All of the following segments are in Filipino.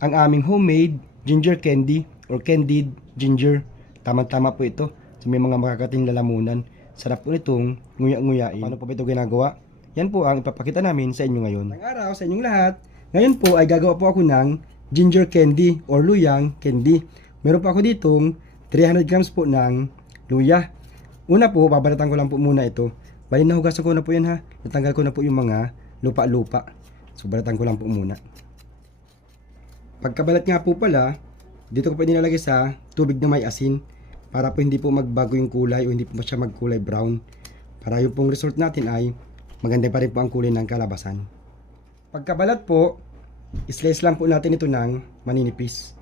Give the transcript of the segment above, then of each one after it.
ang aming homemade ginger candy or candied ginger. Tama-tama po ito sa may mga makakating lalamunan. Sarap po itong nguya-nguyain. Paano po ba ito ginagawa? Yan po ang ipapakita namin sa inyo ngayon. Magandang araw sa inyong lahat. Ngayon po ay gagawa po ako ng ginger candy or luyang candy. Meron po ako ditong 300 grams po ng luya. Una po, babalatan ko lang po muna ito. Bali nahugasan ko na po yan ha. Natanggal ko na po yung mga lupa-lupa. So balatan ko lang po muna. Pagkabalat nga po pala, dito ko pa nilalagay sa tubig na may asin para po hindi po magbago yung kulay o hindi po siya magkulay brown. Para yung pong result natin ay maganda pa rin po ang kulay ng kalabasan. Pagkabalat po, slice lang po natin ito ng maninipis.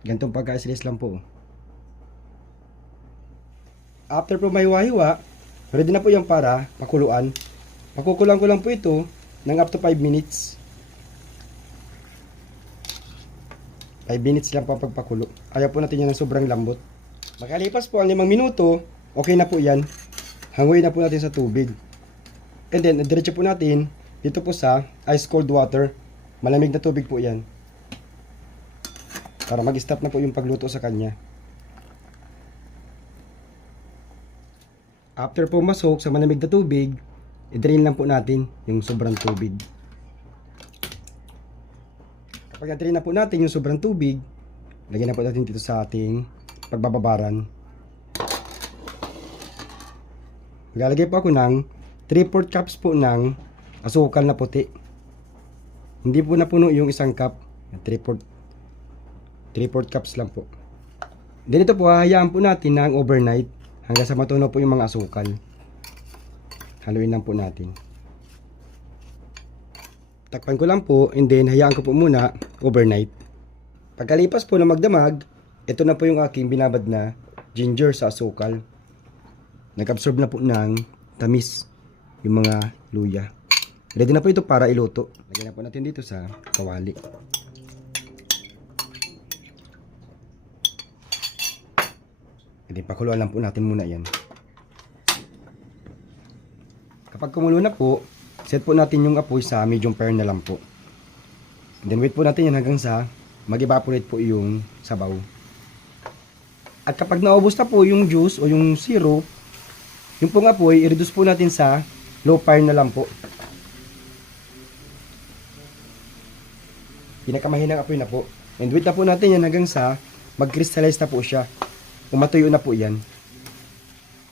Ganitong pagka-slice lang po. After po may hiwa-hiwa, ready na po yan para pakuluan. Pakukulang ko lang po ito ng up to 5 minutes. 5 minutes lang po pagpakulo. Ayaw po natin yan ng sobrang lambot. Makalipas po ang 5 minuto, okay na po yan. Hanguin na po natin sa tubig. And then, diretso po natin dito po sa ice cold water. Malamig na tubig po yan. Para mag-stop na po yung pagluto sa kanya. After po masok sa malamig na tubig, i-drain lang po natin yung sobrang tubig. Kapag na-drain na po natin yung sobrang tubig, lagyan na po natin dito sa ating pagbababaran. Maglalagay po ako ng 3/4 cups po ng asukal na puti. Hindi po napuno yung isang cup. 3/4 cups lang po. Ganito po, hahayaan po natin ng overnight hanggang sa matunaw po yung mga asukal. Haluin lang po natin. Takpan ko lang po and then hayaan ko po muna overnight. Pagkalipas po na magdamag, ito na po yung aking binabad na ginger sa asukal. Nag-absorb na po ng tamis yung mga luya. Ready na po ito para iluto. Lagyan na po natin dito sa kawali. Hindi, pakuluan lang po natin muna yan. Kapag kumulo na po, set po natin yung apoy sa medium fire na lang po. And then wait po natin yan hanggang sa mag-evaporate po yung sabaw. At kapag naubos na po yung juice o yung syrup, yung pong apoy, i-reduce po natin sa low fire na lang po. Pinakamahinang apoy na po. And wait na po natin yan hanggang sa mag-crystallize na po siya. Matuyo na po yan.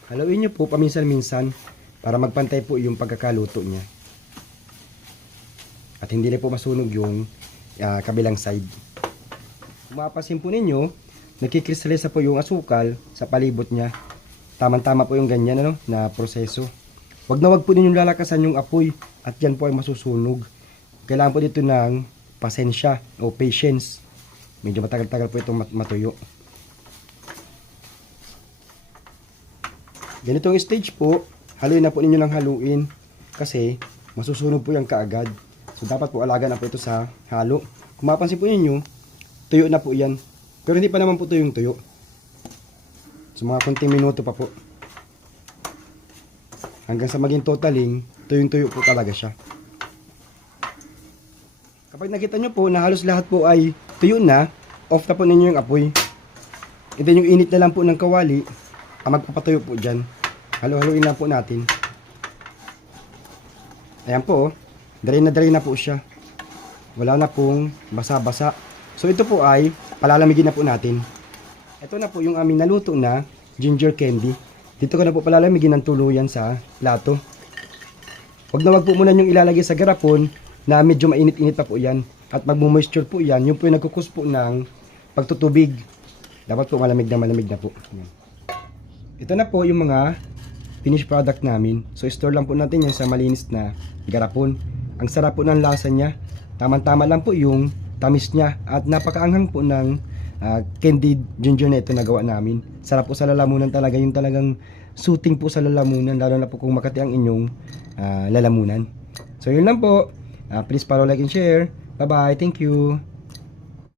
Haluin nyo po paminsan-minsan para magpantay po yung pagkakaluto niya. At hindi na po masunog yung kabilang side. Kung mapapansin po ninyo, nagkikristalisa po yung asukal sa palibot niya. Tama-tama po yung ganyan na proseso. Wag na wag po ninyong lalakasan yung apoy at yan po ay masusunog. Kailangan po dito ng pasensya o patience. Medyo matagal-tagal po itong matuyo. Ganitong stage po, haluin na po ninyo ng haluin kasi masusunog po yan kaagad. So dapat po alaga na po ito sa halo. Kung mapansin po ninyo, tuyo na po yan. Pero hindi pa naman po tuyong tuyo. So mga konting minuto pa po. Hanggang sa maging totaling, tuyong tuyo po talaga siya. Kapag nakita nyo po na halos lahat po ay tuyo na, off na po ninyo yung apoy. And then yung init na lang po ng kawali, magpapatuyo po dyan. Halo-haloin lang po natin. Ayan po, dry na po siya. Wala na pong basa-basa. So ito po ay palalamigin na po natin. Ito na po yung aming naluto na ginger candy. Dito ko na po palalamigin ng tuluyan sa plato. Huwag na wag po muna yung ilalagay sa garapon na medyo mainit-init pa po yan. At magmo-moisture po yan. Yung po yung nagkukus po ng pagtutubig. Dapat po malamig na po. Ayan. Ito na po yung mga finished product namin. So store lang po natin yan sa malinis na garapon. Ang sarap po ng lasa niya. Tama-tama lang po yung tamis niya. At napakaanghang po ng candied ginger na ito na gawa namin. Sarap po sa lalamunan talaga. Yung talagang suiting po sa lalamunan. Lalo na po kung makati ang inyong lalamunan. So yun lang po. Please follow, like, and share. Bye bye. Thank you.